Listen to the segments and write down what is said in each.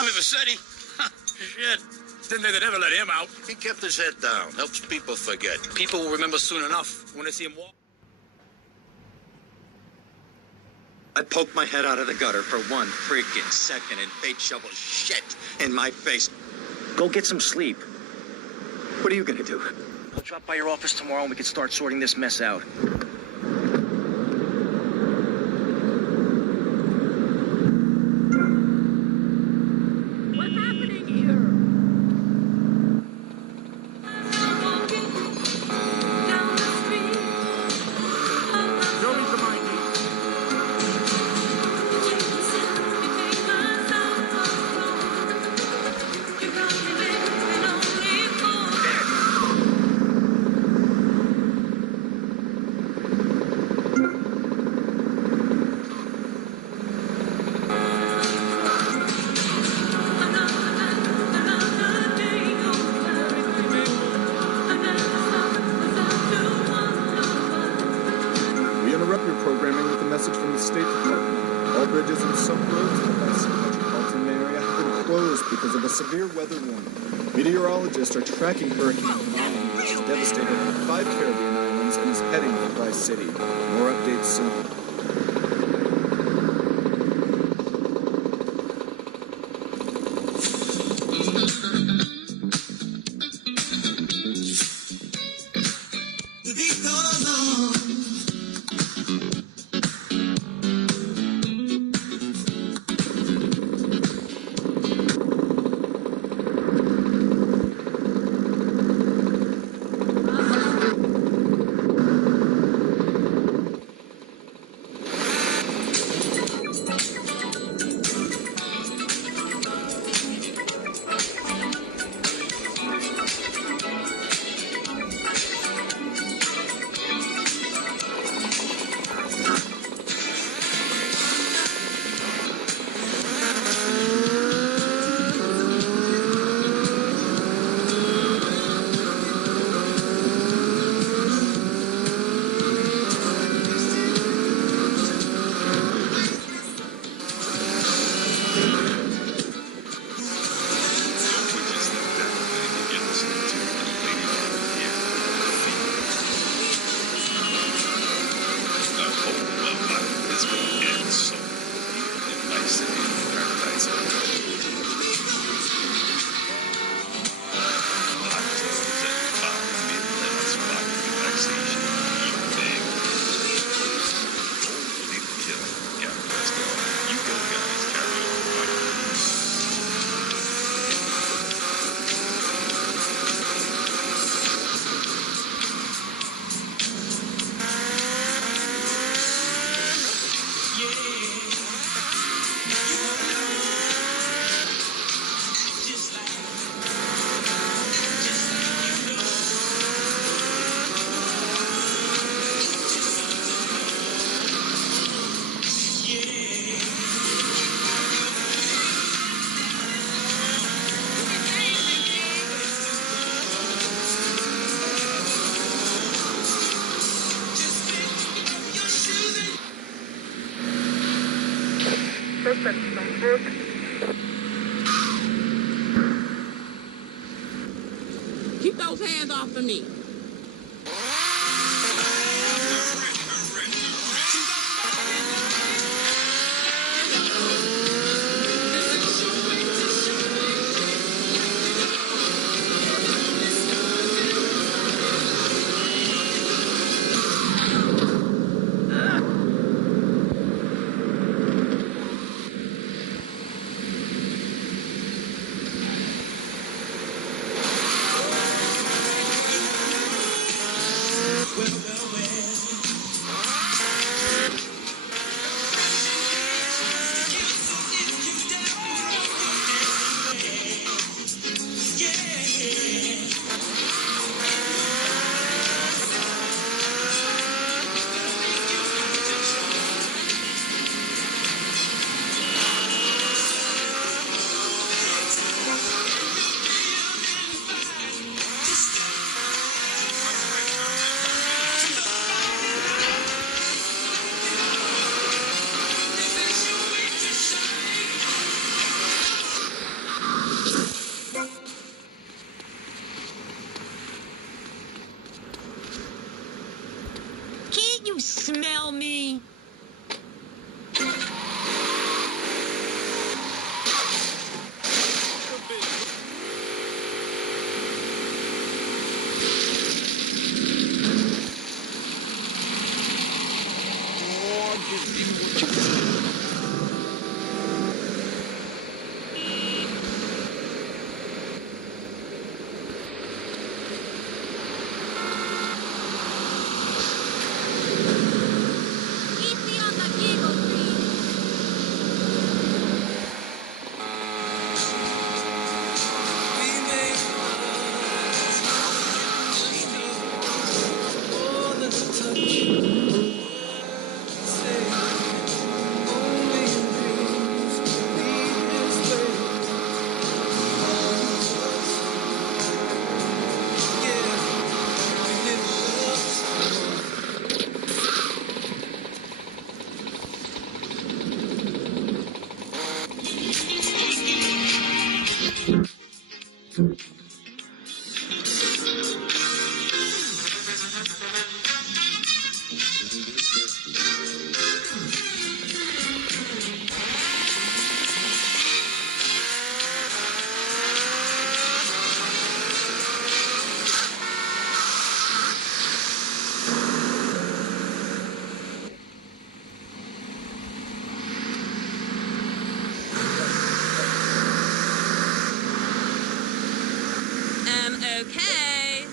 Tommy Vassetti? Shit. Didn't think they'd ever let him out. He kept his head down. Helps people forget. People will remember soon enough when they see him walk. I poked my head out of the gutter for 1 freaking second and fate shoveled shit in my face. Go get some sleep. What are you gonna do? I'll drop by your office tomorrow and we can start sorting this mess out. What's happening here? Show me some ID. We interrupt your programming with a message from the State Department. All bridges and some roads in the Boston metropolitan area have been closed because of a severe weather warning. Meteorologists are tracking Hurricane Hermine, which has devastated 5 Caribbean islands and is heading for Tri-City. More updates soon. Keep those hands off of me. Keep me on the giggle, please. Okay.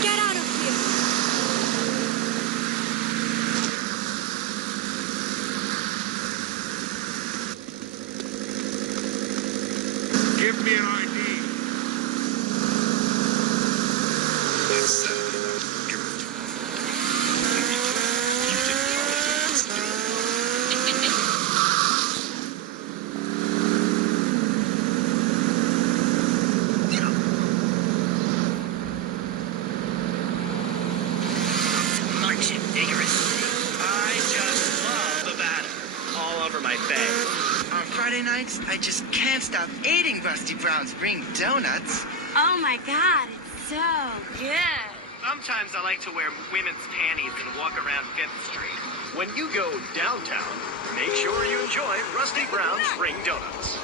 Get out of here. Give me an ID. That's give it to me. You did politics, Marching vigorously. I just love the batter. All over my face. On Friday nights, I just can't stop eating Rusty Brown's Ring Donuts. Oh my god, it's so good. Sometimes I like to wear women's panties and walk around Fifth Street. When you go downtown, make sure you enjoy Rusty Brown's Ring Donuts.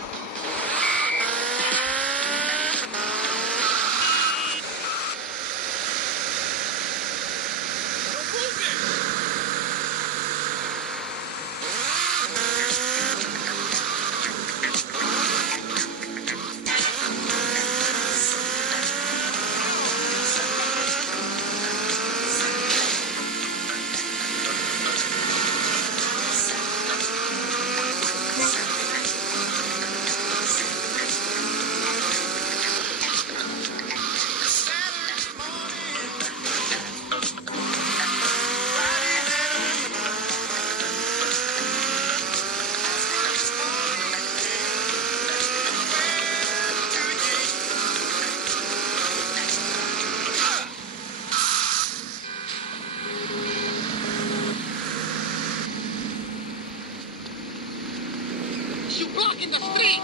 You blocking the street!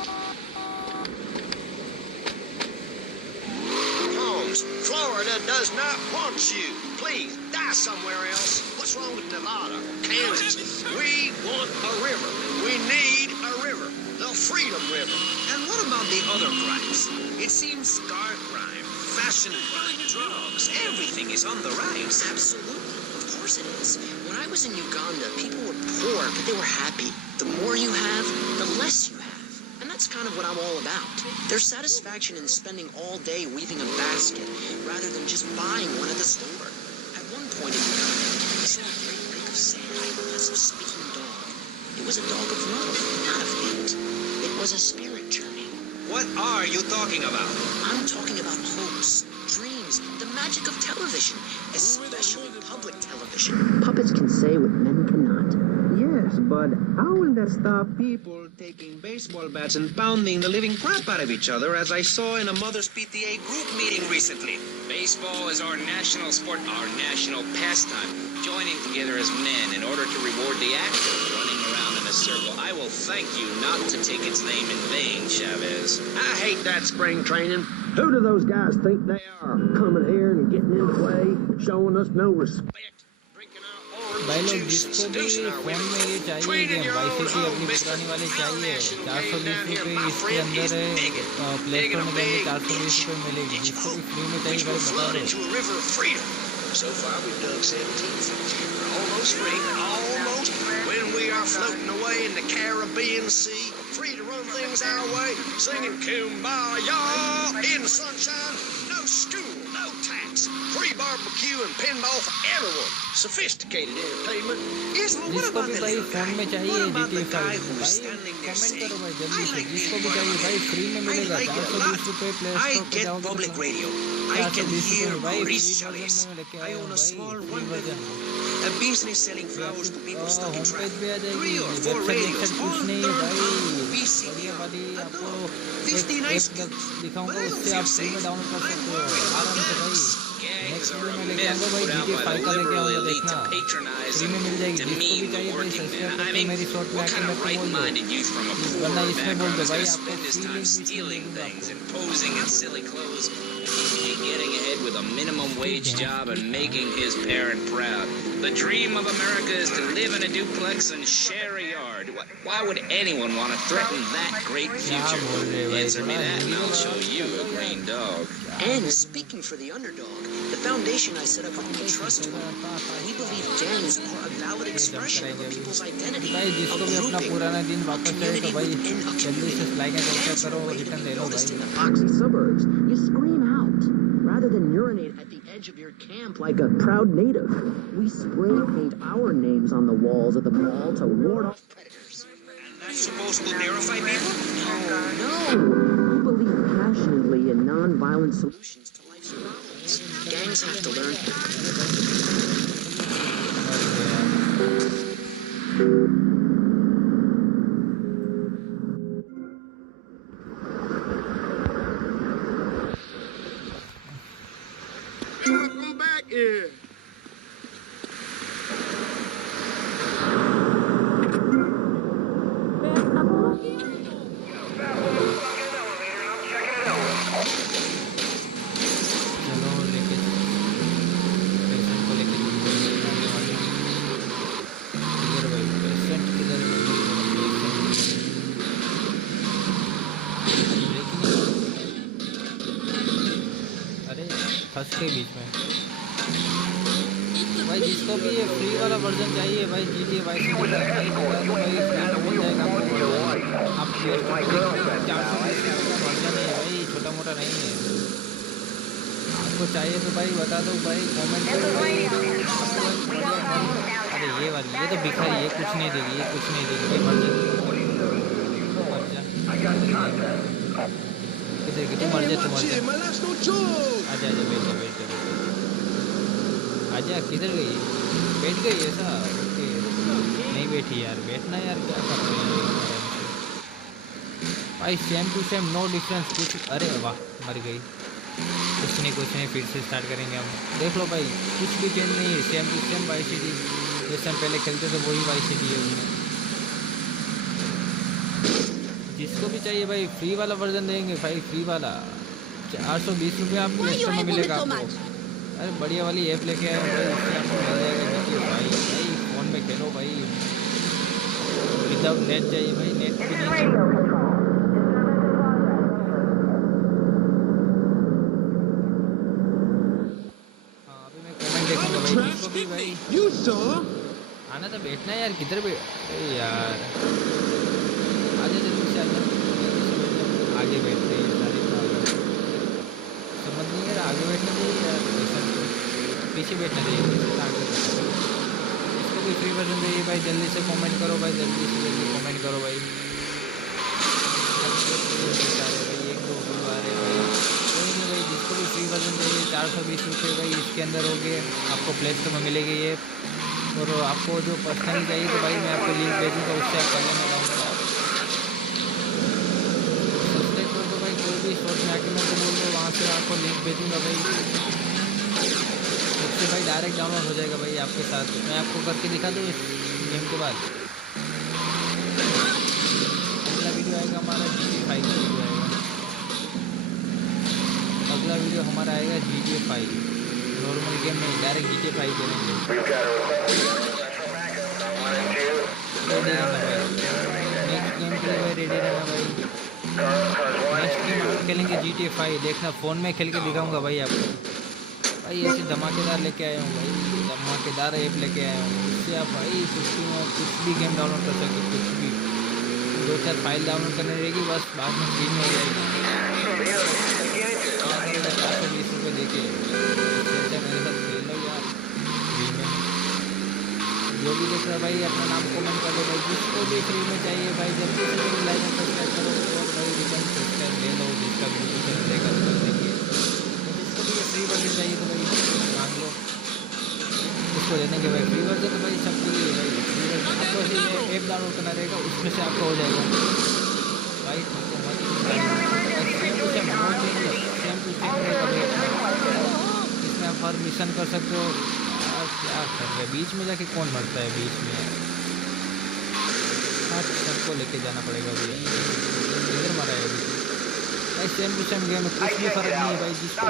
Holmes, Florida does not want you. Please, die somewhere else. What's wrong with Nevada? Kansas? We want a river. We need a river. The Freedom River. And what about the other crimes? It seems scar crime, fashion crime, drugs, everything is on the rise. Absolutely. Of course it is. When I was in Uganda, people were poor, but they were happy. The more you have, the less you have. And that's kind of what I'm all about. There's satisfaction in spending all day weaving a basket rather than just buying one at the store. At one point in Uganda, I saw a great lake of sand as a speaking dog. It was a dog of love, not of hate. It was a spirit journey. What are you talking about? I'm talking about hopes, dreams, the magic of television, especially public television. Puppets can say what men cannot. Yes, but how will that stop people taking baseball bats and pounding the living crap out of each other, as I saw in a Mother's PTA group meeting recently? Baseball is our national sport, our national pastime. Joining together as men in order to reward the act of running around in a circle. I will thank you not to take its name in vain, Chavez. I hate that spring training. Who do those guys think they are? Coming here and getting in the way, showing us no respect, drinking our orange भाई लोग जिसको भी phone में ये चाहिए game why city अपनी पुरानी वाली चाहिए 420 रुपये इसके अंदर है प्ले स्टोर में जाएंगे 420 रुपये मिलेगी जिसको भी फ्री में चाहिए भाई बता दो So far, we've dug 17 feet. We're almost free, almost. When we are floating away in the Caribbean Sea, free to run things our way, singing Kumbaya in the sunshine. No school, no tax. Free barbecue and pinball for everyone. Sophisticated entertainment. जिसको भी भाई phone में चाहिए GTA 5 भाई comment करो भाई जल्दी से जिसको भी चाहिए भाई फ्री में मिलेगा 420 रुपये प्ले स्टोर पे जाओगे public radio. I can hear Mauritius. I own a small one-bedroom. A business selling flowers to people stuck in traffic. 3 or 4 radios, 1/3 BCD, 50 nice दिखाऊंगा उससे आप फ्री में डाउनलोड कर सकते हो आराम से भाई नेक्स्ट वीडियो में लेके आऊंगा भाई GTA 5 का लेके आऊंगा देखना फ्री में मिल जाएगी जिसको भी चाहिए भाई सब्सक्राइब करके मेरी शॉर्ट में आके मेरे को बोल दो वरना इसमें बोल दो भाई आपको stealing things and posing in silly clothes, getting ahead with a minimum wage job and making his parent proud. The dream of America is to live in a duplex and share a yard. Why would anyone want to threaten that great future? Answer me that and I'll show you a green dog. And speaking for the underdog, the foundation I set up with the trust fund, we believe gangs are a valid expression of a people's identity, भाई a जिसको भी अपना पुराना दिन वापस करे तो भाई जल्दी से लाइक एंड सब्सक्राइब करो और रिटर्न दे लो भाई Foxy suburbs, you scream out rather than urinate at the edge of your camp like a proud native. We spray paint our names on the walls of the mall to ward off predators. And that's supposed to terrify people? No, we believe passionately in non-violent solutions to life's problems. Gangs have to learn. Go back here. चलो लेके patient को लेके किधर भाई patient किधर अरे फंस के बीच में भाई जिसको भी ये फ्री वाला वर्जन चाहिए भाई GTA वाई सिटी का भाई बता दो भाई फ्री में मिल जाएगा आपको आप वर्जन है भाई छोटा मोटा नहीं है आपको चाहिए तो भाई बता दो भाई कमेंट करो भाई अरे ये वाली ये तो भिखारी ये कुछ नहीं देगी ये कुछ नहीं देगी मर जा किधर की तू मर जा आजा आजा बैठ जा आजा किधर गई बैठ गई ऐसा ओके नहीं बैठी यार बैठना यार क्या कर रहे हैं भाई same to same no difference कुछ अरे वाह मर गई कुछ नहीं फिर से स्टार्ट करेंगे हम देख लो भाई कुछ भी चेंज नहीं है सेम टू सेम वाई सिटी जैसे हम पहले खेलते थे वही वाई सिटी है उसमें जिसको भी चाहिए भाई फ्री वाला वर्जन देंगे भाई फ्री वाला 420 रुपये आपको प्ले स्टोर में मिलेगा आपको अरे बढ़िया वाली ऐप लेके आए भाई इससे आपको मिल जाएगा भाई फ़ोन में खेलो भाई विदाउट नेट चाहिए भाई नेट भी नहीं चाहिए हाँ अभी मैं कमेंट देखूँगा भाई जिसको भी भाई आना तो बैठना यार किधर बैठ अरे यार आजा जल्दी से आजा आगे बैठते हैं सारी समझ नहीं यार आगे बैठना चाहिए यार पीछे बैठना चाहिए इसको भी फ्री वर्जन चाहिए भाई जल्दी से कमेंट करो भाई जल्दी से जल्दी कमेंट करो भाई भाई एक दो आ रहे भाई कोई नहीं भाई जिसको भी फ्री वर्जन चाहिए 420 रुपये भाई इसके अंदर हो गए आपको प्ले स्टोर में मिलेगी ये और आपको जो पर्सनली चाहिए तो भाई मैं आपको लिंक भेजूँगा उससे आप कर लेना चाहूँगा सब्सक्राइब कर दो भाई कोई भी शॉर्ट में आके मैं तो बोल दो वहाँ से आपको लिंक भेजूँगा भाई उससे भाई डायरेक्ट डाउनलोड हो जाएगा भाई आपके साथ मैं आपको करके दिखा दूँ इस गेम के बाद अगला वीडियो आएगा हमारा GTA 5 का वीडियो आएगा अगला वीडियो हमारा आएगा GTA 5 नॉर्मल गेम में डायरेक्ट GTA 5 खेलेंगे रेडी रहना भाई, नेक्स्ट गेम के लिए भाई रेडी रहना भाई। नेक्स्ट गेम हम खेलेंगे GTA 5, देखना फ़ोन में खेल के दिखाऊंगा भाई आपको। भाई ऐसे धमाकेदार लेके आया हूँ भाई, धमाकेदार ऐप लेके आया हूँ, इससे आप भाई कुछ भी गेम डाउनलोड कर सकते, कुछ भी 2-4 फाइल डाउनलोड करनी रहेगी, बस बाद में फ्री में हो जाएगी। 420 रुपये देके मेरे साथ खेल लो यार फ्री में। जो भी देख रहा है भाई अपना नाम कमेंट कर दो भाई, जिसको भी फ्री में चाहिए भाई जल्दी से जल्दी लाइक और सब्सक्राइब करो, और भाई रिटर्न सब्सक्राइब ले लो जिसका वीडियो चल देगा कर देंगे। जिसको भी फ्री वर्जन चाहिए तो भाई मांग लो, उसको दे देंगे भाई फ्री वर्जन। तो भाई सबके लिए भाई फ्री वर्जन आपको ऐप डाउनलोड करना रहेगा, उसमें से आपको हो जाएगा भाई। तुमको मत सेम टू सेम रहेगा भाई, इसमें आप हर मिशन कर सकते हो। क्या कर रहे बीच में जाके कौन मरता है बीच में, आज सबको लेके जाना पड़ेगा भैया, इधर मरा है अभी भाई। सेम टू सेम गेम, कुछ भी फर्क नहीं है भाई। जिसको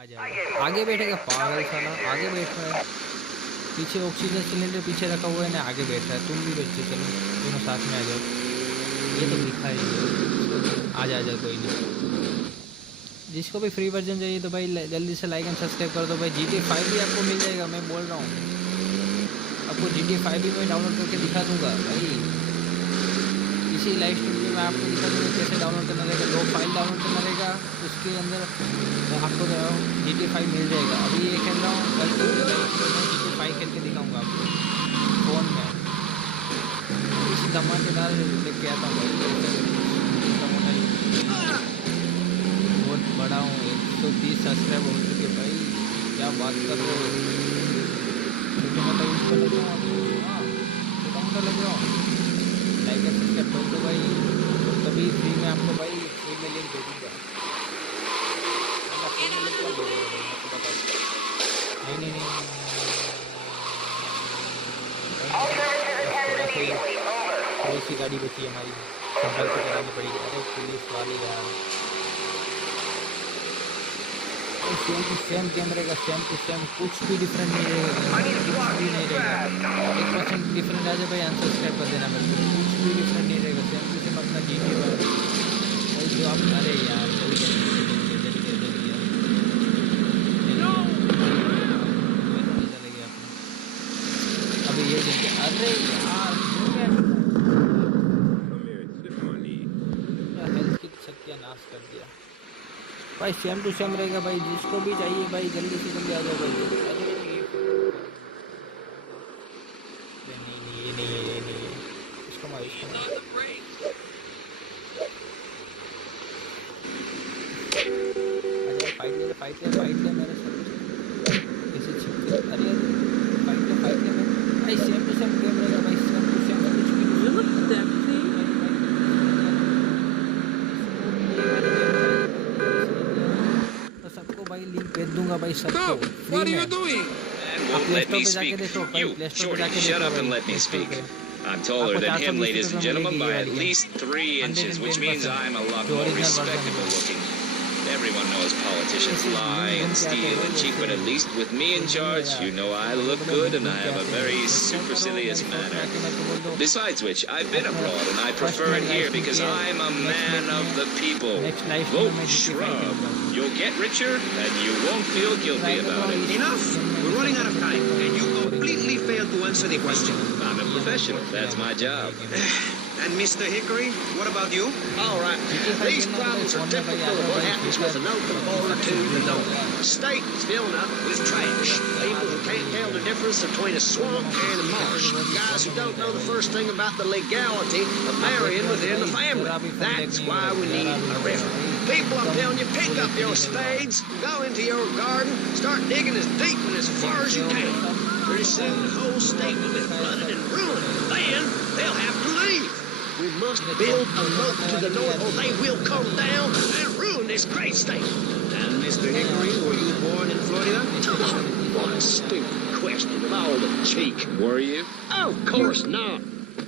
आ जाए आगे बैठेगा पागल साला, आगे बैठ रहा है, पीछे ऑक्सीजन सिलेंडर पीछे रखा हुआ है ना, आगे बैठ रहा है। तुम भी बच्चे चलो दोनों साथ में आ जाओ, ये तो लिखा है आ जा कोई नहीं। जिसको भी फ्री वर्जन चाहिए तो भाई जल्दी से लाइक एंड सब्सक्राइब कर दो भाई। GTA 5 भी आपको मिल जाएगा, मैं बोल रहा हूँ आपको GTA 5 भी मैं डाउनलोड करके दिखा दूँगा भाई। इसी लाइव स्ट्रीम में मैं आपको दिखा दूँगा कैसे डाउनलोड करना रहेगा, 2 फाइल डाउनलोड करना रहेगा, उसके अंदर आपको GTA 5 मिल जाएगा। अभी ये खेल रहा हूँ, कल तो GTA 5 खेल के दिखाऊँगा आपको फ़ोन में। इसी धमाकेदार लेके आता हूँ भाई, बहुत बड़ा हूँ, 130 सब्सक्राइब हो चुके भाई, क्या बात कर रहे हो। छोटा मोटा यूज कर लेता हूँ आपको, हाँ छोटा मोटा लग रहा हूँ। लाइक एंड सब्सक्राइब कर दो भाई, तो कभी फ्री में आपको भाई फ्री में लिंक दे दूँगा। नहीं थोड़ी सी गाड़ी बची है हमारी, संभल के चलानी पड़ेगी। अरे पुलिस वाले यार, सेम टू सेम गेम रहेगा, सेम टू सेम, कुछ भी डिफरेंट नहीं रहेगा, कुछ भी नहीं रहेगा। 1% डिफरेंट आ जाए भाई अनसब्सक्राइब कर देना मेरे को, कुछ भी डिफरेंट नहीं रहेगा, सेम टू सेम अपना GTA भाई जो आप। अरे यार जल्दी चले गया अभी ये देखिए। अरे यार हेल्थ किट सत्यानाश कर दिया भाई। सेम टू सेम रहेगा भाई, जिसको भी चाहिए भाई जल्दी से जल्दी आ जाओ भाई। अरे नहीं ये नहीं है, इसको मार फाइट ले मेरे साथ कैसे छिपके। अरे फाइट ले भाई, सेम टू सेम गेम रहेगा भाई, सेम टू सेम कुछ भी भाई लिंक भेज दूंगा भाई सबको फ्री में। Let me speak. You, Shorty, shut up and let me speak. I'm taller than him, ladies and gentlemen, by at least 3 inches, which means I'm a lot more respectable looking. Everyone knows politicians lie and steal and cheat, but at least with me in charge, you know I look good and I have a very supercilious manner. Besides which, I've been abroad and I prefer it here because I'm a man of the people. Vote Shrub. You'll get richer and you won't feel guilty about it. Enough! We're running out of time and you completely failed to answer the question. I'm a professional. That's my job. And Mr. Hickory, what about you? All right. These problems are typical of what happens with an open border to the north. The state is filling up with trash. People who can't tell the difference between a swamp and a marsh. Guys who don't know the first thing about the legality of marrying within the family. That's why we need a river. People, I'm telling you, pick up your spades, go into your garden, start digging as deep and as far as you can. Pretty soon the whole state will be flooded and ruined. Then they'll have to leave. We must build a moat to the north or they will come down and ruin this great state. And Mr. Hickory, were you born in Florida? What a stupid question with all the cheek. Were you? Oh, of course not.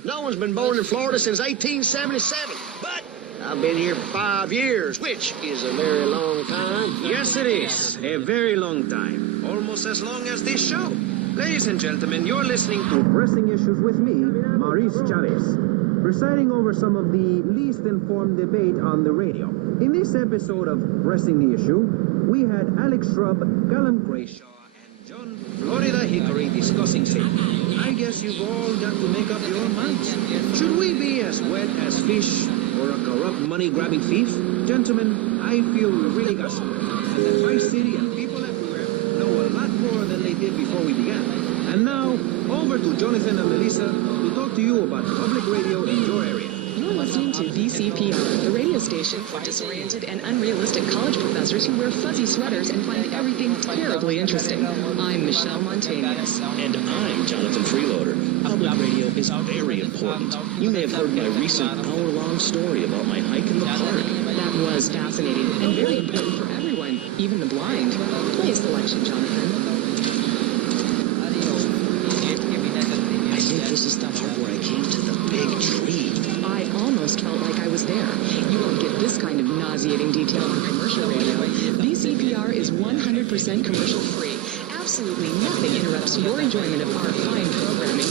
No one's been born in Florida since 1877. But I've been here 5 years, which is a very long time. Yes, it is. A very long time. Almost as long as this show. Ladies and gentlemen, you're listening to Pressing Issues with me, Maurice Chavez, presiding over some of the least informed debate on the radio. In this episode of Pressing the Issue, we had Alex Shrub, Callum Grayshaw, and John Florida Hickory discussing safety. I guess you've all got to make up your minds. Should we be as wet as fish or a corrupt money-grabbing thief? Gentlemen, I feel we really got somewhere. And that Vice City and people everywhere know a lot more than they did before we began. And now, over to Jonathan and Melissa to talk to you about public radio in your area. You're listening to VCPR, the radio station for disoriented and unrealistic college professors who wear fuzzy sweaters and find everything terribly interesting. I'm Michelle Montavious. And I'm Jonathan Freeloader. Public radio is very important. You may have heard my recent hour-long story about my hike in the park. That was fascinating and very important for everyone, even the blind. Play a selection, Jonathan. I think this is the part where I came to the big tree. I almost felt like I was there. You won't get this kind of nauseating detail on commercial radio. VCPR is 100% commercial free. Absolutely nothing interrupts your enjoyment of our fine programming.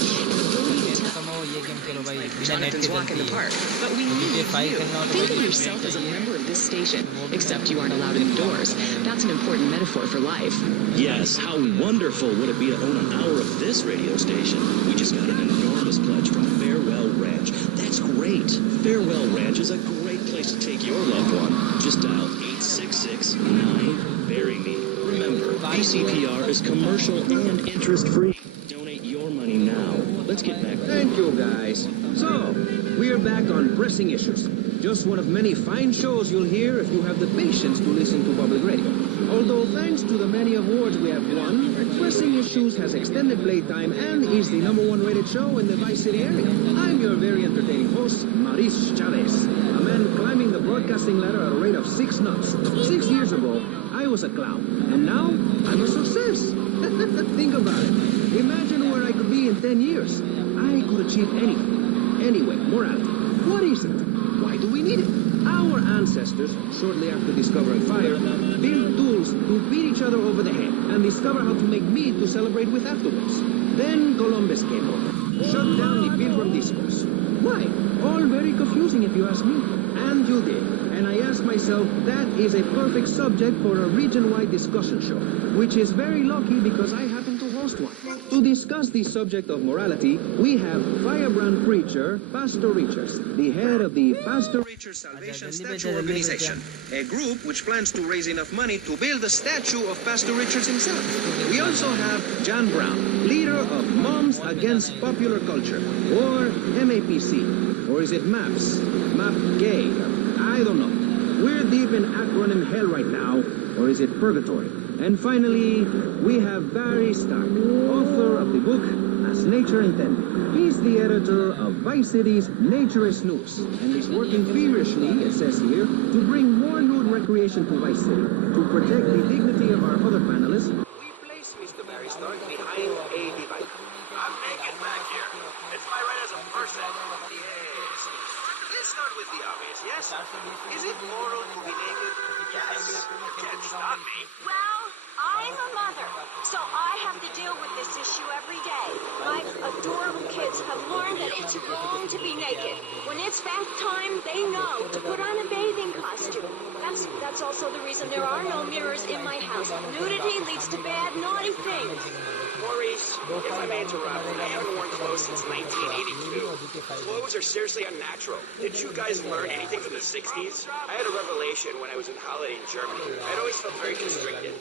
Jonathan's walk in the park, but we need you. Think of yourself as a member of this station, except you aren't allowed indoors. That's an important metaphor for life. Yes, how wonderful would it be to own an hour of this radio station? We just got an enormous pledge from Farewell Ranch. That's great. Farewell Ranch is a great place to take your loved one. Just dial 866-9-BURY-ME. Remember, VCPR is commercial and interest-free. Donate your money now. Let's get back. Thank you, guys. So, we're back on Pressing Issues. Just one of many fine shows you'll hear if you have the patience to listen to public radio. Although thanks to the many awards we have won, Pressing Issues has extended playtime and is the #1 rated show in the Vice City area. I'm your very entertaining host, Maurice Chavez, a man climbing the broadcasting ladder at a rate of 6 knots. 6 years ago, I was a clown, and now I'm a success. Think about it. Imagine where I could be in 10 years. I could achieve anything. Anyway, morality. What is it? Why do we need it? Our ancestors, shortly after discovering fire, built tools to beat each other over the head and discover how to make meat to celebrate with afterwards. Then Columbus came over, shut down the Pilgrim discourse. Why? All very confusing if you ask me. And you did. And I asked myself, that is a perfect subject for a region-wide discussion show, which is very lucky because I happen to host one. To discuss the subject of morality, we have firebrand preacher Pastor Richards, the head of the Pastor Richards Salvation Statue Organization, a group which plans to raise enough money to build a statue of Pastor Richards himself. We also have John Brown, leader of Moms Against Popular Culture, or MAPC, or is it MAPS? MAP-gay? I don't know. We're deep in acronym hell right now, or is it purgatory? And finally, we have Barry Stark, author of the book As Nature Intended. He's the editor of Vice City's Naturist News, and he's working feverishly, it says here, to bring more nude recreation to Vice City. To protect the dignity of our other panelists, we place Mr. Barry Stark behind a device. I'm naked back here. It's my right as a person. Yes. Let's start with the obvious, yes? Is it moral to be naked? Yes. You can't stop me. Well, I'm a mother, so I have to deal with this issue every day. My adorable kids have learned that it's wrong to be naked. When it's bath time, they know to put on a bathing costume. That's also the reason there are no mirrors in my house. Nudity leads to bad, naughty things. Maurice, if I may interrupt, I haven't worn clothes since 1982. Clothes are seriously unnatural. Did you guys learn anything from the 60s? I had a revelation when I was on holiday in Germany. I'd always felt very constricted.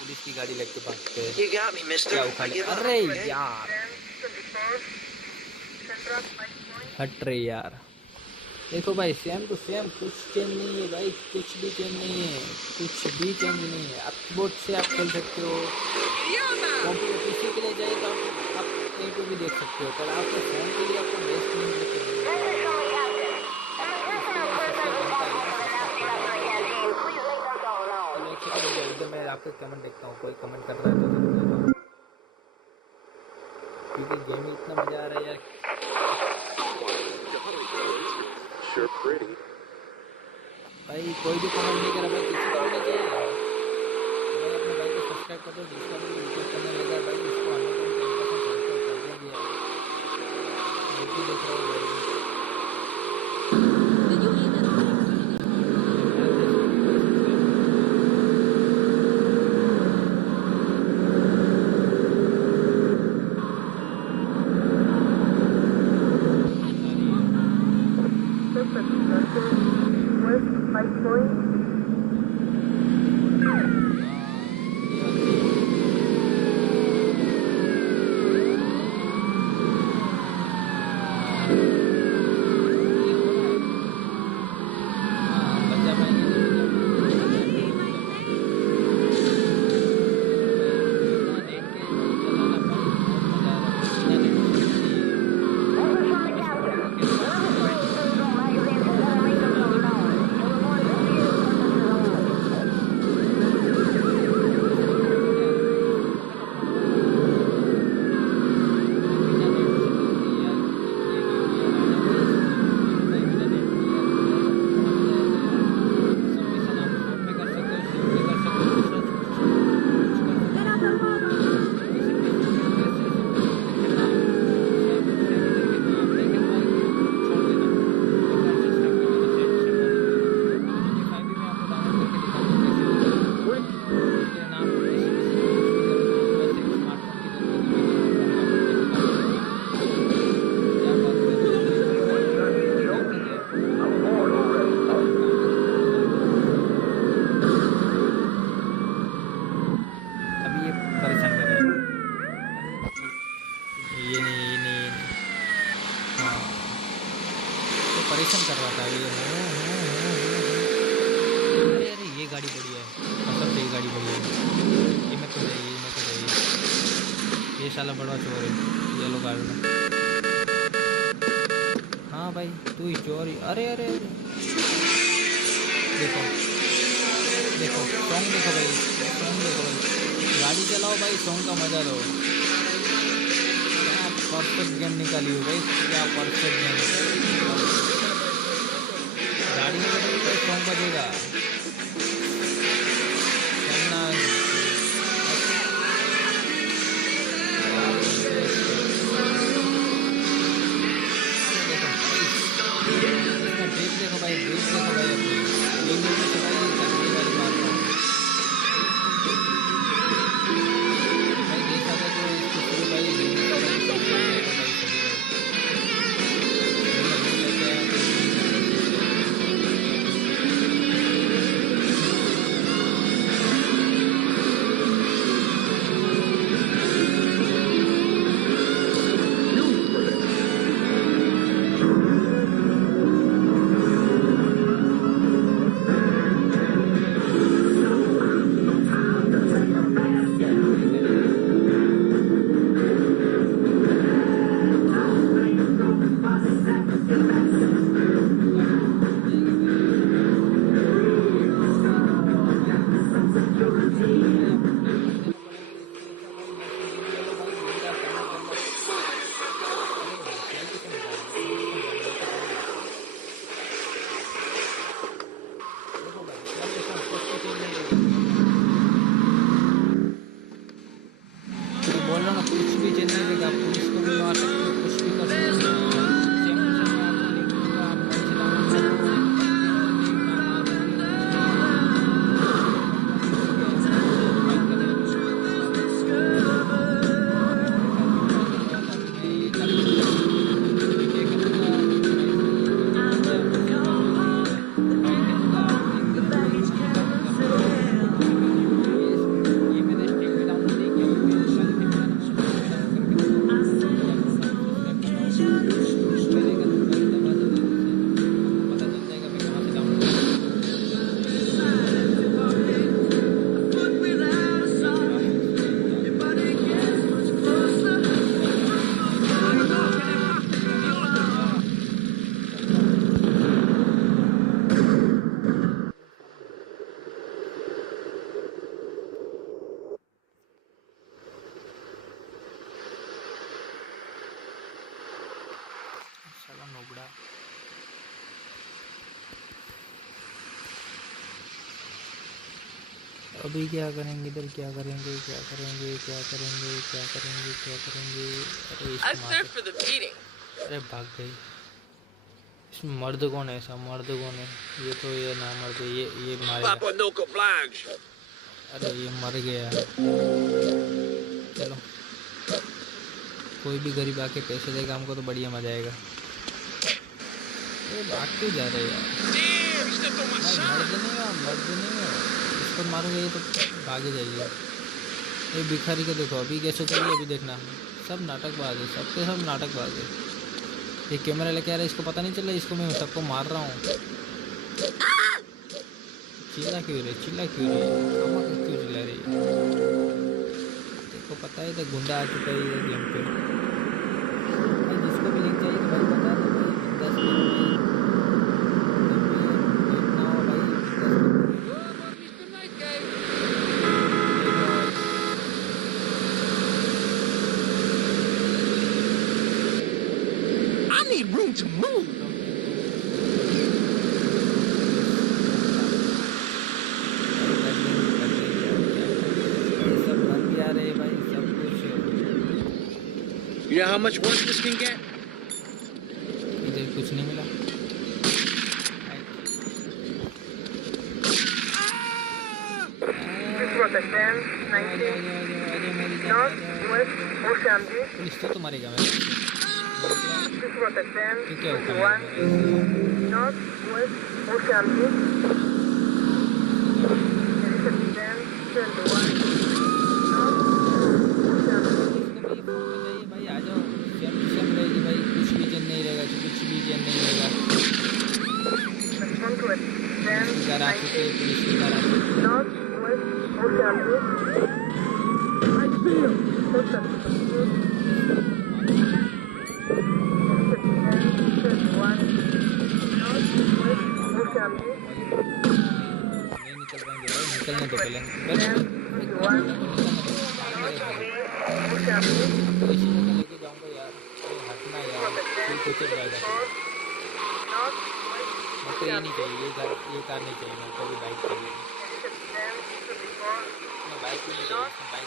Police की गाड़ी लेके भागते हैं। You got me, mister. अरे यार हट रही यार। देखो भाई सेम टू सेम, कुछ चेंज नहीं है भाई, कुछ भी चेंज नहीं है, कुछ भी चेंज नहीं है। आप कीबोर्ड से आप खेल सकते हो, कंप्यूटर पीसी के लिए जाए तो आप कहीं पे भी देख सकते हो, पर आपको फोन के लिए आपको बेस्ट नहीं मिलेगा। मैं आपका कमेंट देखता हूँ, कोई कमेंट कर रहा है तो क्योंकि गेम में इतना मजा आ रहा है यार। Sure pretty. भाई कोई भी कमेंट नहीं करा भाई, किसी को भी नहीं चाहिए भाई। अपने भाई को सब्सक्राइब कर दो, जिसका भी यूट्यूब चैनल लगा है भाई उसको 110% कर दिया। देख रहा हूँ भाई। परेशान कर रहा था ये। अरे अरे ये गाड़ी बढ़िया है, मतलब ये गाड़ी बढ़िया है। ये मैं तो चाहिए, मैं तो चाहिए। ये साला बड़ा चोर है येलो गाड़ी में। हाँ भाई तू ही चोर ही। अरे अरे अरे देखो देखो सॉन्ग देखो भाई, सॉन्ग देखो भाई। गाड़ी चलाओ भाई, सॉन्ग का मजा लो। क्या परफेक्ट गेम निकाली हो भाई, क्या परफेक्ट गेम। गाड़ी में कोई सॉन्ग बजेगा चलना। ब्रेक देखो भाई, ब्रेक देखो भाई। अपनी ये मूवी से भाई चलने वाली बात है भाई। देखा था तो इसको शुरू भाई अभी क्या करेंगे इधर, क्या करेंगे, क्या करेंगे, क्या करेंगे, क्या करेंगे, क्या करेंगे। अरे भाग गई। इसमें मर्द कौन है? ऐसा मर्द कौन है? ये तो ये ना मर्द, ये मारेगा। अरे ये मर गया। चलो कोई भी गरीब आके पैसे देगा हमको तो बढ़िया मजा आएगा। ये भाग क्यों जा रहे यार? मर्द नहीं है। इसको मारोगे ये तो भागे जाइए। ये भिखारी को देखो अभी कैसे चल रही है, अभी देखना। सब नाटकबाज है, सबके सब नाटकबाज है। ये कैमरा लेके आ रहा है, इसको पता नहीं चल रहा इसको मैं सबको मार रहा हूँ। चिल्ला क्यों रही? क्यों चिल्ला रही? देखो पता है तो गुंडा आ चुका है ये गेम पे। जिसको भी लिंक चाहिए तो भाई बता दो I need room to move. You know how much worse this can get? इधर कुछ नहीं मिला। पुलिस तो मारेगा मैं। क्या भाई आ जाओ, रहेगी भाई, कुछ भी जन नहीं रहेगा। घर आ चुके पुलिस की घर आ चुके। नहीं निकल पाएंगे भाई, निकलने तो पहले लेके जाऊंगा यार, हटना यार, कुछ जाएगा। तो ये नहीं चाहिए, ये कार नहीं चाहिए मेरे को, भी बाइक चाहिए। मैं बाइक भी नहीं चाहिए, बाइक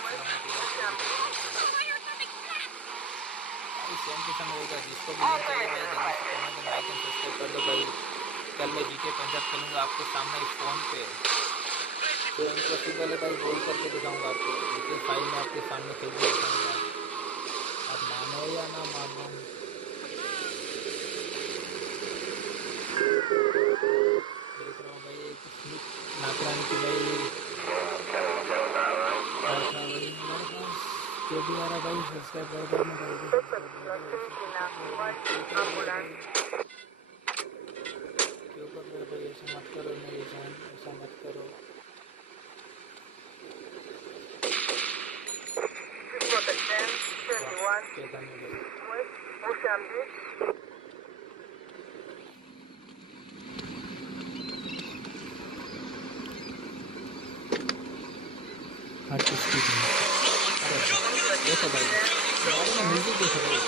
सेम के समय होगा। जिसको भी नहीं चाहिए भाई जल्दी से कमेंट में लाइक एंड सब्सक्राइब कर दो भाई। कल मैं GTA पंजाब खेलूँगा आपके सामने फ़ोन पे, तो इम्पॉसिबल है भाई, बोल करके दिखाऊँगा आपको। GTA 5 में आपके सामने खेल के दिखाऊँगा, आप मानो या ना मानो। देख रहा हूँ भाई नाकरानी की भाई, जो भी आ रहा भाई सब्सक्राइब कर दो। क्यों कर रहे भाई? ऐसा मत करो मेरी जान, ऐसा मत करो। हर चीज़ ठीक है। देखो भाई म्यूजिक देखो भाई।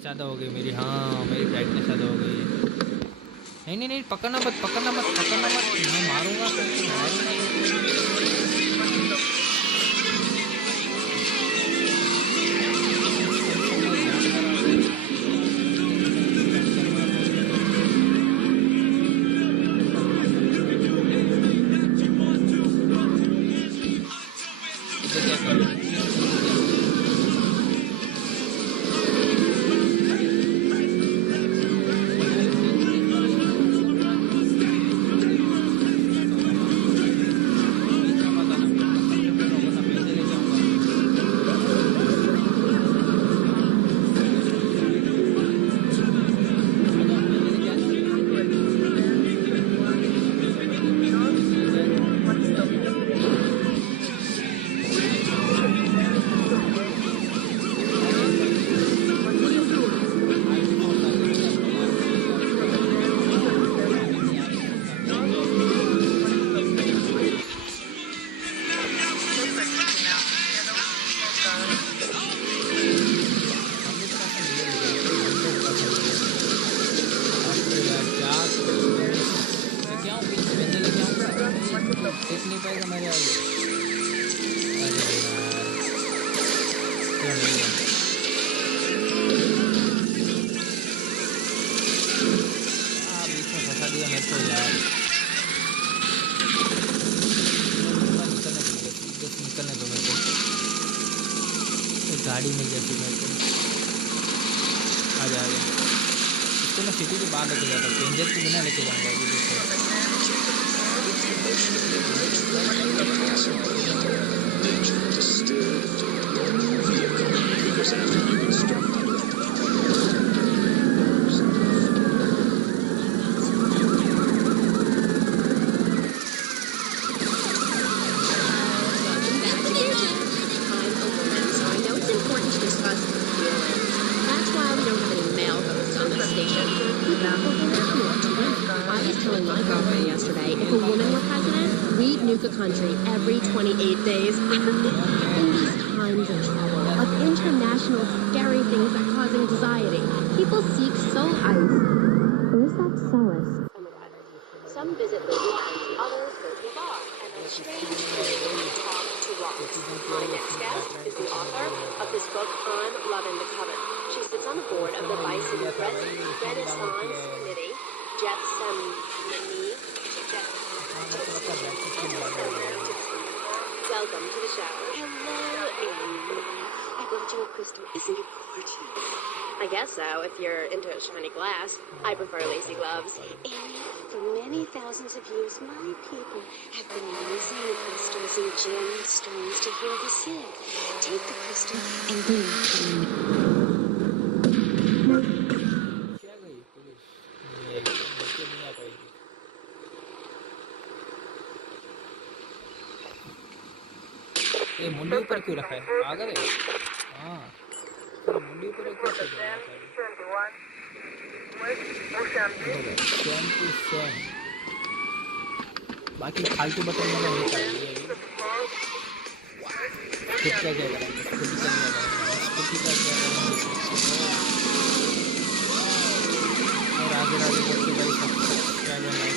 ज़्यादा हो गई मेरी, हाँ मेरी ब्राइटनेस ज़्यादा हो गई है। नहीं पकड़ना मत, मैं मारूंगा गाड़ी मिल जाती मेरे को। आ जा इसको मैं सिटी के बाहर लेके जाता हूँ, पेंजर के बिना लेके जाऊँगा अभी country every 28 days. In these times of trouble, of international scary things that cause anxiety, people seek solace. Where's that solace? Some visit the beach, others go to the bar, and on strange occasions talk to rocks. My next guest is the author of this book on Love in the Coven. She sits on the board of the Bison Renaissance Committee, Gethsemane. Welcome to the shower. Hello, Amy. I brought you a crystal. Isn't it gorgeous? I guess so, if you're into shiny glass. I prefer lacy gloves. Amy, for many thousands of years, my people have been using crystals and gemstones to heal the sick. Take the crystal and bring it to me. ये मुंडी ऊपर क्यों रखा है? पागल है? हाँ, तो मुंडी ऊपर क्यों रखा है? 27 बाकी फालतू बटन में नहीं चाहिए। खुद का क्या करेंगे? खुद का क्या करेंगे? और आगे आगे बढ़ते भाई सब क्या करना है?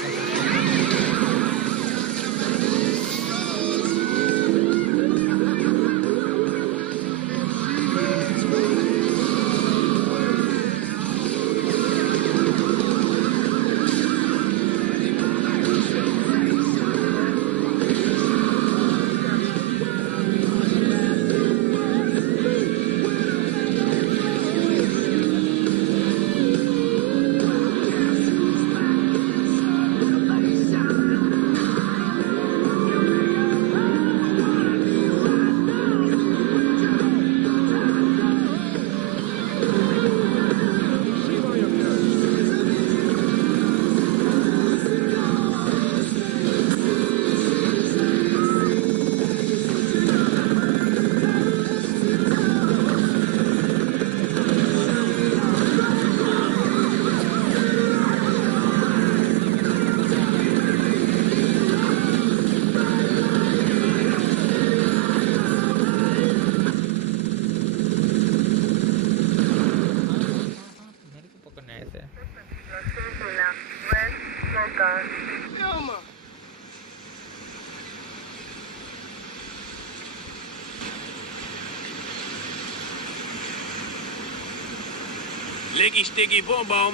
Licky sticky boom boom.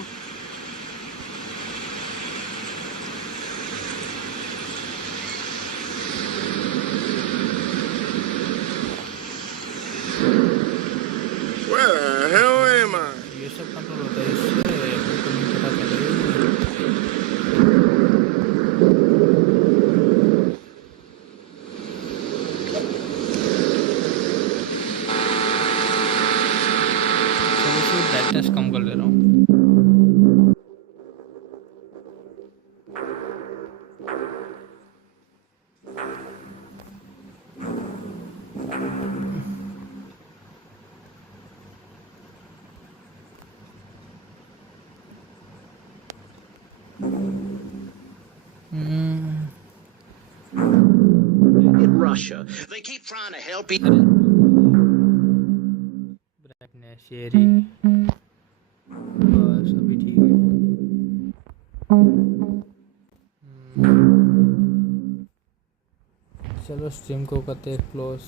Where the hell am I? ये सब कंट्रोल होता है इससे तो नहीं पता चलेगा। टेस्ट कम कर ले रहा हूँ। In Russia, they keep trying to help you. शेरी बस अभी ठीक है। चलो स्ट्रीम को करते हैं क्लोज।